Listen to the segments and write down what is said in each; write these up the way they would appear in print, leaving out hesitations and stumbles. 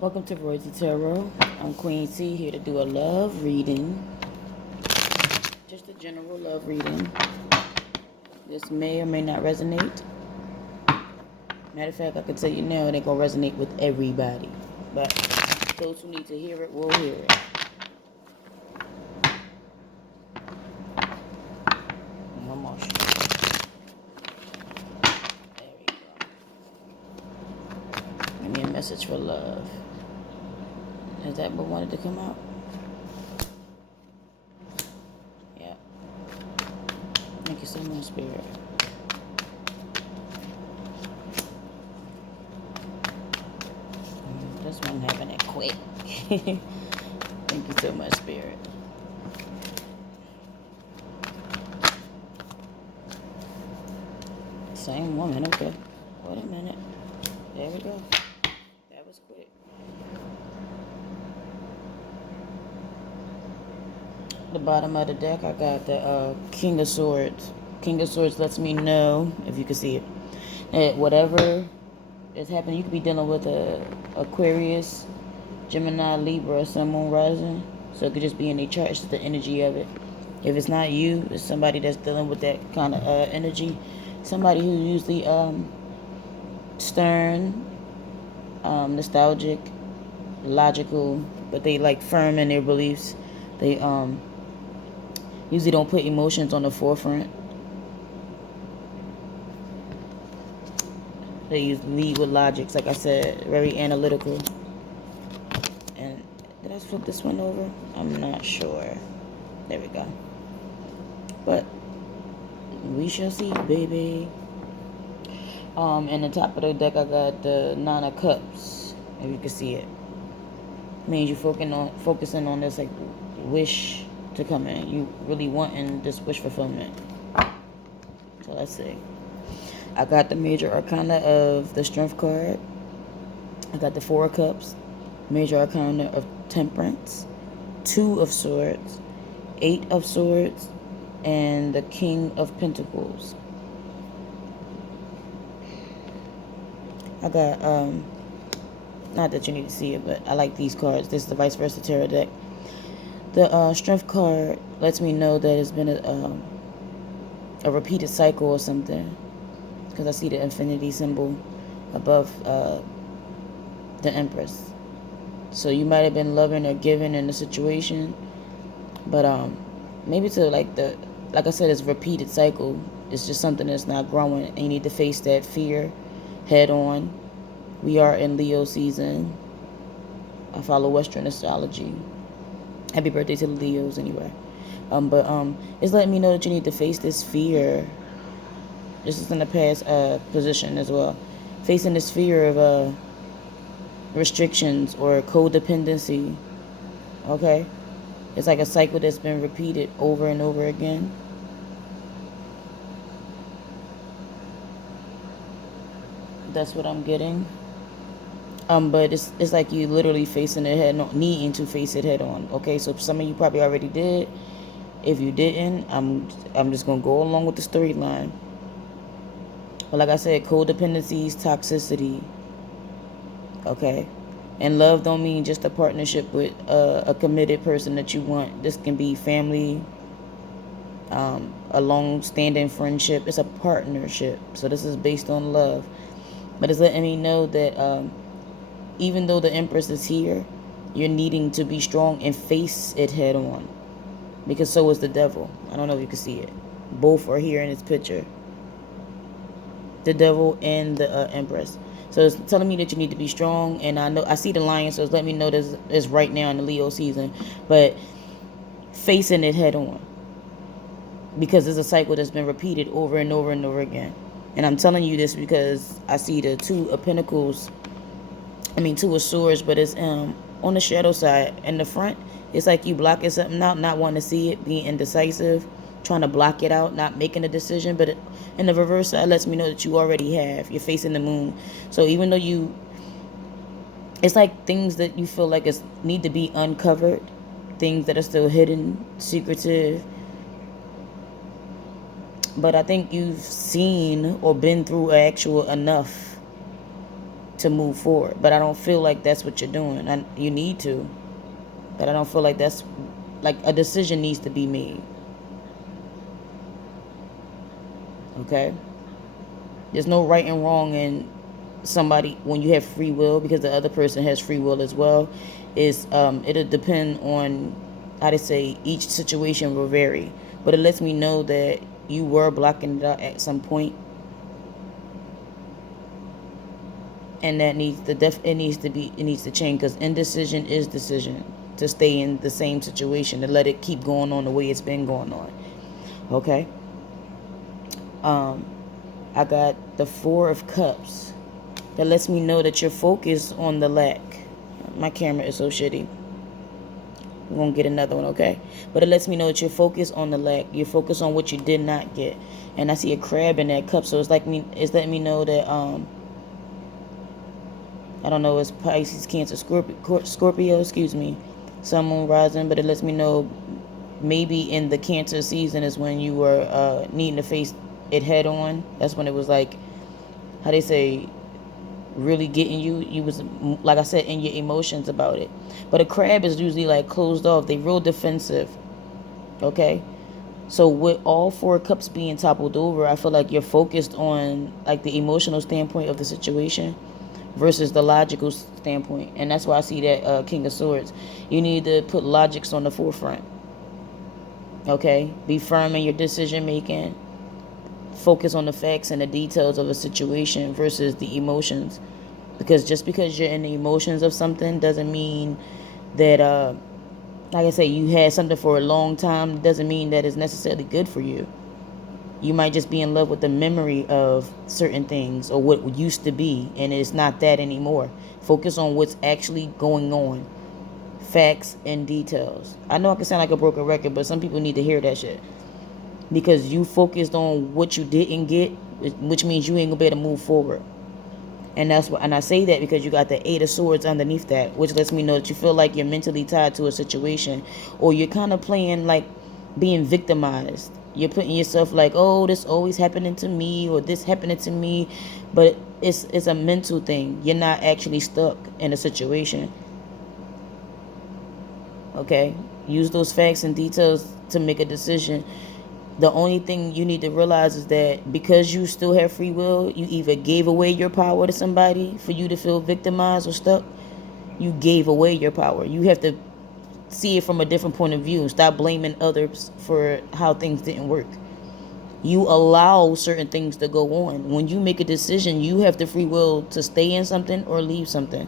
Welcome to Royalty Tarot. I'm Queen C, here to do a love reading. Just a general love reading. This may or may not resonate. Matter of fact, I can tell you now it ain't gonna resonate with everybody. But those who need to hear it will hear it. One more. There we go. Give me a message for love. Is that what wanted to come out? Yeah. Thank you so much, Spirit. This one happening quick. Thank you so much, Spirit. Same woman, okay. Wait a minute. There we go. That was quick. The bottom of the deck, I got the King of Swords. King of Swords lets me know, if you can see it, that whatever is happening, you could be dealing with a Aquarius, Gemini, Libra, Sun, Moon, Rising. So it could just be in their chart. It's just the energy of it. If it's not you, it's somebody that's dealing with that kind of energy. Somebody who usually stern, nostalgic, logical, but they like firm in their beliefs. They usually don't put emotions on the forefront. They usually lead with logics, like I said, very analytical. And did I flip this one over? I'm not sure. There we go. But we shall see, baby. In the top of the deck, I got the Nine of Cups. If you can see it, means you focusing on this like wish to come in. You really wanting this wish fulfillment. So let's see. I got the major arcana of the Strength card. I got the Four of Cups, major arcana of Temperance, Two of Swords, Eight of Swords, and the King of Pentacles. I got, not that you need to see it, but I like these cards. This is the Vice Versa Tarot deck. The Strength card lets me know that it's been a repeated cycle or something. Because I see the infinity symbol above the Empress. So you might have been loving or giving in the situation. But maybe to like I said, it's a repeated cycle. It's just something that's not growing. And you need to face that fear head on. We are in Leo season. I follow Western astrology. Happy birthday to the Leos anyway. But it's letting me know that you need to face this fear. This is in the past position as well. Facing this fear of restrictions or codependency. Okay? It's like a cycle that's been repeated over and over again. That's what I'm getting. But it's like you literally facing it head on, needing to face it head on. Okay, so some of you probably already did. If you didn't, I'm just gonna go along with the storyline. But like I said, codependencies, toxicity. Okay, and love don't mean just a partnership with a committed person that you want. This can be family, a long-standing friendship. It's a partnership. So this is based on love. But it's letting me know that even though the Empress is here, you're needing to be strong and face it head on. Because so is the Devil. I don't know if you can see it. Both are here in this picture. The Devil and the Empress. So it's telling me that you need to be strong. And I see the Lion, so it's letting me know this is right now in the Leo season. But facing it head on. Because it's a cycle that's been repeated over and over and over again. And I'm telling you this because I see the Two of Pentacles. Two of Swords, but it's on the shadow side. In the front, it's like you blocking something out, not wanting to see it, being indecisive, trying to block it out, not making a decision. But in the reverse side, lets me know that you already have. You're facing the Moon. So even though it's like things that you feel like need to be uncovered, things that are still hidden, secretive. But I think you've seen or been through actual enough to move forward. But I don't feel like that's what you're doing. You need to. But I don't feel like that's, like, a decision needs to be made. Okay? There's no right and wrong in somebody when you have free will, because the other person has free will as well. It'll depend on how to say, each situation will vary. But it lets me know that you were blocking it out at some point. And that it needs to change, because indecision is decision. To stay in the same situation, to let it keep going on the way it's been going on. Okay? I got the Four of Cups. That lets me know that you're focused on the lack. My camera is so shitty. We're going to get another one, okay? But it lets me know that you're focused on the lack. You're focused on what you did not get. And I see a crab in that cup, so it's letting me know that, I don't know, it's Pisces, Cancer, Scorpio, excuse me. Sun, Moon, Rising, but it lets me know maybe in the Cancer season is when you were needing to face it head on. That's when it was like, how they say, really getting you. You was, like I said, in your emotions about it. But a crab is usually like closed off. They real defensive. Okay? So with all four cups being toppled over, I feel like you're focused on like the emotional standpoint of the situation versus the logical standpoint. And that's why I see that King of Swords. You need to put logics on the forefront. Okay? Be firm in your decision making. Focus on the facts and the details of a situation versus the emotions. Because just because you're in the emotions of something doesn't mean that, like I say, you had something for a long time. Doesn't mean that it's necessarily good for you. You might just be in love with the memory of certain things or what used to be, and it's not that anymore. Focus on what's actually going on. Facts and details. I know I can sound like a broken record, but some people need to hear that shit. Because you focused on what you didn't get, which means you ain't gonna be able to move forward. And I say that because you got the Eight of Swords underneath that, which lets me know that you feel like you're mentally tied to a situation, or you're kind of playing like being victimized. You're putting yourself like, oh, this always happening to me, or this happening to me, but it's a mental thing. You're not actually stuck in a situation. Okay? Use those facts and details to make a decision. The only thing you need to realize is that because you still have free will, you either gave away your power to somebody for you to feel victimized or stuck. You gave away your power. You have to see it from a different point of view. Stop blaming others for how things didn't work. You allow certain things to go on. When you make a decision, you have the free will to stay in something or leave something.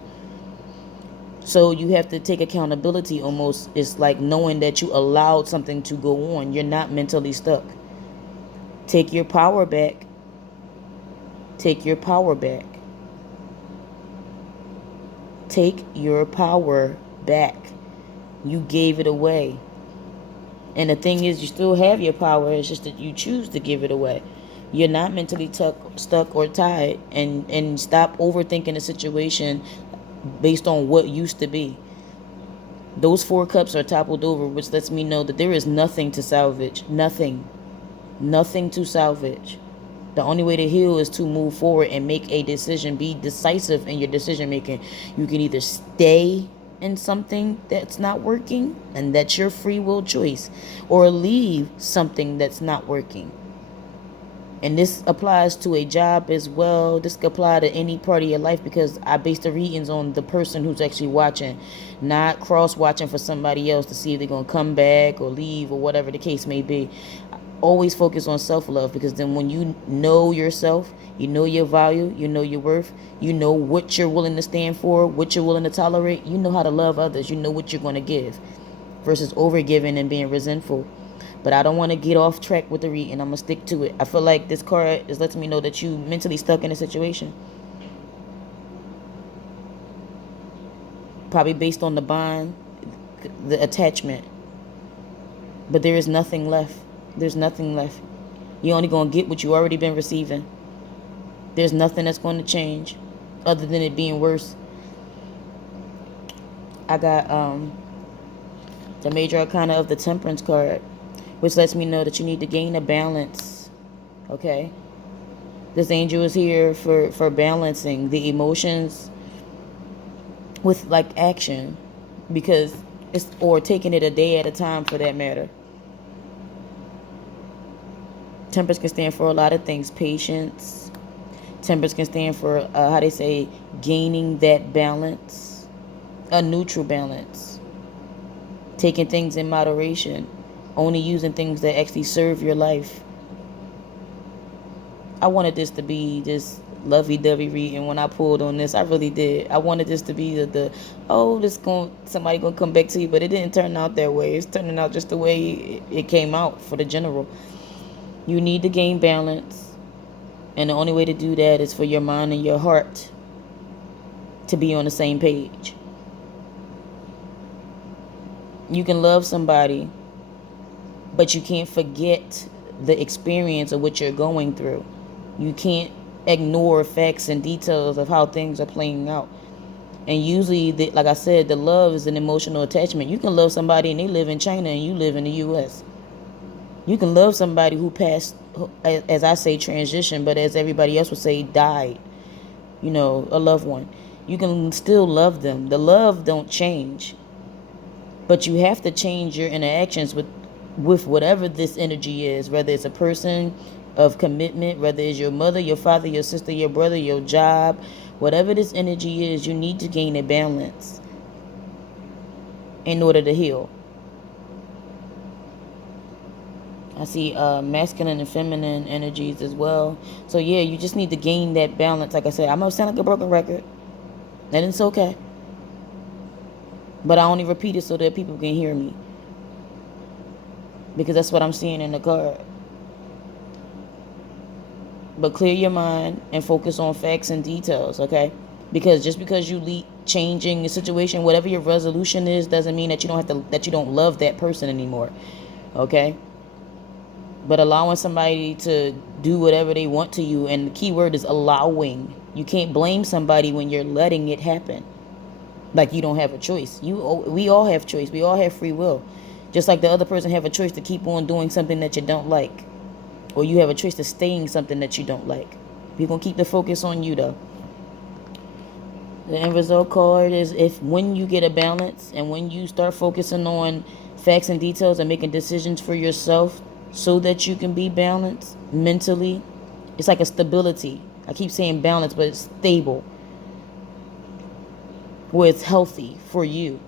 So you have to take accountability almost. It's like knowing that you allowed something to go on. You're not mentally stuck. Take your power back. Take your power back. Take your power back. You gave it away. And the thing is, you still have your power. It's just that you choose to give it away. You're not mentally stuck or tied. And stop overthinking the situation based on what used to be. Those four cups are toppled over, which lets me know that there is nothing to salvage. Nothing. Nothing to salvage. The only way to heal is to move forward and make a decision. Be decisive in your decision making. You can either stay in something that's not working, and that's your free will choice, or leave something that's not working. And this applies to a job as well. This could apply to any part of your life, because I base the readings on the person who's actually watching, not cross-watching for somebody else to see if they're going to come back or leave or whatever the case may be. Always focus on self-love, because then when you know yourself, you know your value, you know your worth, you know what you're willing to stand for, what you're willing to tolerate, you know how to love others, you know what you're going to give, versus over-giving and being resentful. But I don't want to get off track with the reading. I'm going to stick to it. I feel like this card is letting me know that you mentally stuck in a situation. Probably based on the bond, the attachment. But there is nothing left. There's nothing left. You're only going to get what you already been receiving. There's nothing that's going to change other than it being worse. I got the Major Arcana of the Temperance card, which lets me know that you need to gain a balance. Okay? This angel is here for balancing the emotions with like action, because it's, or taking it a day at a time for that matter. Temperance can stand for a lot of things. Patience. Temperance can stand for how they say, gaining that balance, a neutral balance, taking things in moderation, only using things that actually serve your life. I wanted this to be this lovey-dovey reading. When I pulled on this, I really did. I wanted this to be somebody gonna come back to you, but it didn't turn out that way. It's turning out just the way it came out for the general. You need to gain balance, and the only way to do that is for your mind and your heart to be on the same page. You can love somebody, but you can't forget the experience of what you're going through. You can't ignore facts and details of how things are playing out. And usually, like I said, the love is an emotional attachment. You can love somebody and they live in China and you live in the U.S. You can love somebody who passed, as I say, transition, but as everybody else would say, died. A loved one. You can still love them. The love don't change. But you have to change your interactions with whatever this energy is, whether it's a person of commitment, whether it's your mother, your father, your sister, your brother, your job, whatever this energy is, you need to gain a balance in order to heal. I see masculine and feminine energies as well. So yeah, you just need to gain that balance. Like I said, I'm gonna sound like a broken record, and it's okay. But I only repeat it so that people can hear me, because that's what I'm seeing in the card. But clear your mind and focus on facts and details, okay? Because just because you changing the situation, whatever your resolution is, doesn't mean that you don't love that person anymore, okay? But allowing somebody to do whatever they want to you, and the key word is allowing. You can't blame somebody when you're letting it happen. Like you don't have a choice. We all have choice. We all have free will. Just like the other person have a choice to keep on doing something that you don't like. Or you have a choice to stay in something that you don't like. We're going to keep the focus on you, though. The end result card is when you get a balance and when you start focusing on facts and details and making decisions for yourself so that you can be balanced mentally, it's like a stability. I keep saying balance, but it's stable, where it's healthy for you.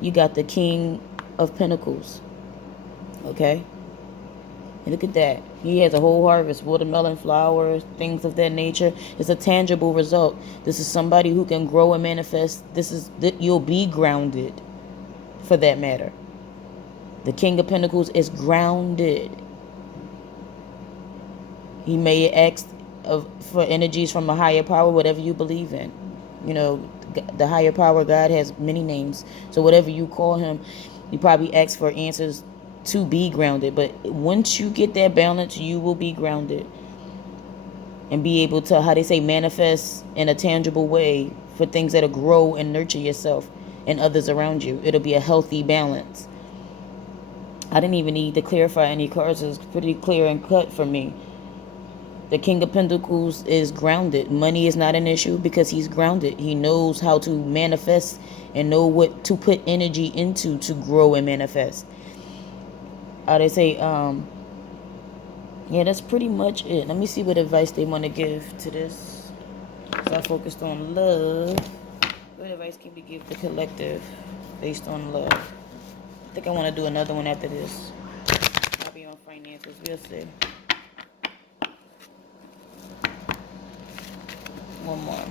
You got the King of Pentacles. Okay? And look at that. He has a whole harvest, watermelon, flowers, things of that nature. It's a tangible result. This is somebody who can grow and manifest. You'll be grounded, for that matter. The King of Pentacles is grounded. He may ask for energies from a higher power, whatever you believe in. The higher power, God, has many names. So whatever you call him, you probably ask for answers to be grounded. But once you get that balance, you will be grounded and be able to, how they say, manifest in a tangible way for things that'll grow and nurture yourself and others around you. It'll be a healthy balance. I didn't even need to clarify any cards. It's pretty clear and cut for me. The King of Pentacles is grounded. Money is not an issue because he's grounded. He knows how to manifest and know what to put energy into to grow and manifest. They say, yeah, that's pretty much it. Let me see what advice they want to give to this. So I focused on love. What advice can we give the collective based on love? I think I want to do another one after this. I'll be on finances. We'll see. One more.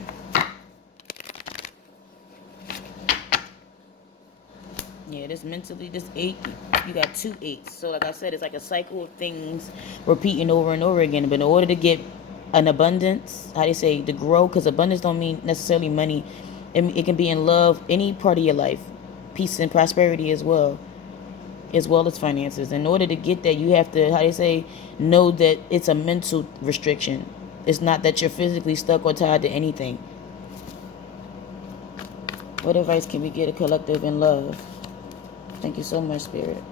Yeah, this 8, you got 2 8s. So like I said, it's like a cycle of things repeating over and over again. But in order to get an abundance, how do you say, to grow, because abundance don't mean necessarily money. It can be in love, any part of your life. Peace and prosperity as well as finances. In order to get that, you have to, how do you say, know that it's a mental restriction. It's not that you're physically stuck or tied to anything. What advice can we get a collective in love? Thank you so much, Spirit.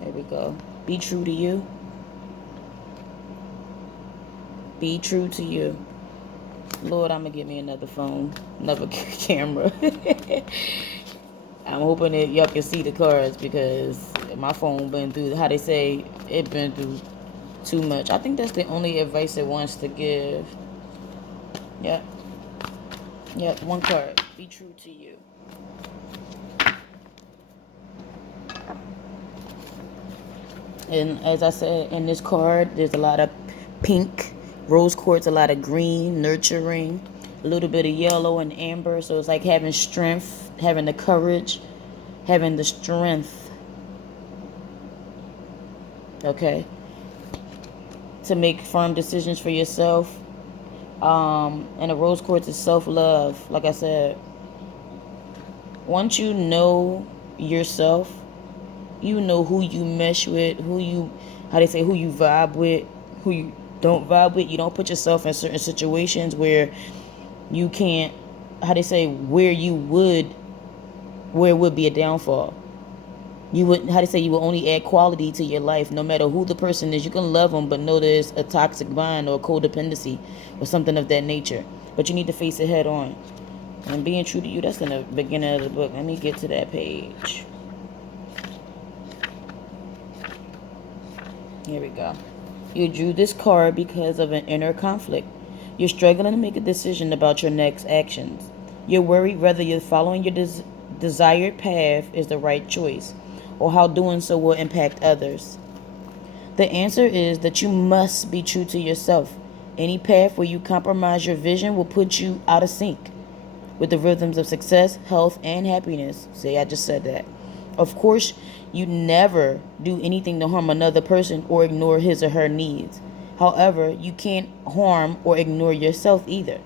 There we go. Be true to you. Be true to you. Lord, I'm going to get me another phone. Another camera. I'm hoping that y'all can see the cards because my phone been through, how they say, it been through too much. I think that's the only advice it wants to give. Yep. Yep, one card. Be true to you. And as I said, in this card, there's a lot of pink, rose quartz, a lot of green, nurturing, a little bit of yellow and amber. So it's like having strength, having the courage, having the strength, okay, to make firm decisions for yourself. And the rose quartz is self-love. Like I said, once you know yourself, you know who you mesh with, who you, how they say, who you vibe with, who you don't vibe with. You don't put yourself in certain situations where you can't, how they say, where it would be a downfall. You would, how they say, you will only add quality to your life no matter who the person is. You can love them, but know there's a toxic bond or codependency or something of that nature. But you need to face it head on. And being true to you, that's in the beginning of the book. Let me get to that page. Here we go. You drew this card because of an inner conflict. You're struggling to make a decision about your next actions. You're worried whether you're following your desired path is the right choice, or how doing so will impact others. The answer is that you must be true to yourself. Any path where you compromise your vision will put you out of sync with the rhythms of success, health, and happiness. See, I just said that. Of course, you never do anything to harm another person or ignore his or her needs. However, you can't harm or ignore yourself either.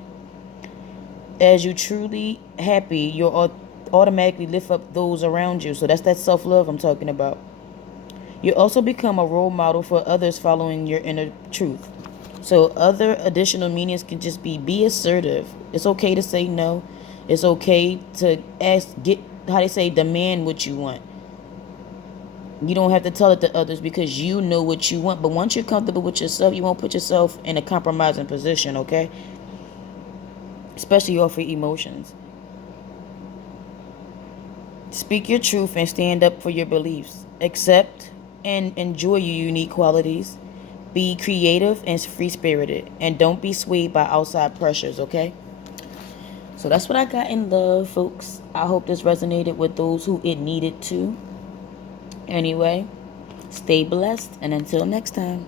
As you truly happy, you'll automatically lift up those around you. So that's that self-love I'm talking about. You also become a role model for others following your inner truth. So other additional meanings can just be assertive. It's okay to say no. It's okay to ask, get, how they say, demand what you want. You don't have to tell it to others because you know what you want. But once you're comfortable with yourself, you won't put yourself in a compromising position, okay? Especially off your emotions. Speak your truth and stand up for your beliefs. Accept and enjoy your unique qualities. Be creative and free-spirited. And don't be swayed by outside pressures, okay? So that's what I got in love, folks. I hope this resonated with those who it needed to. Anyway, stay blessed, and until next time.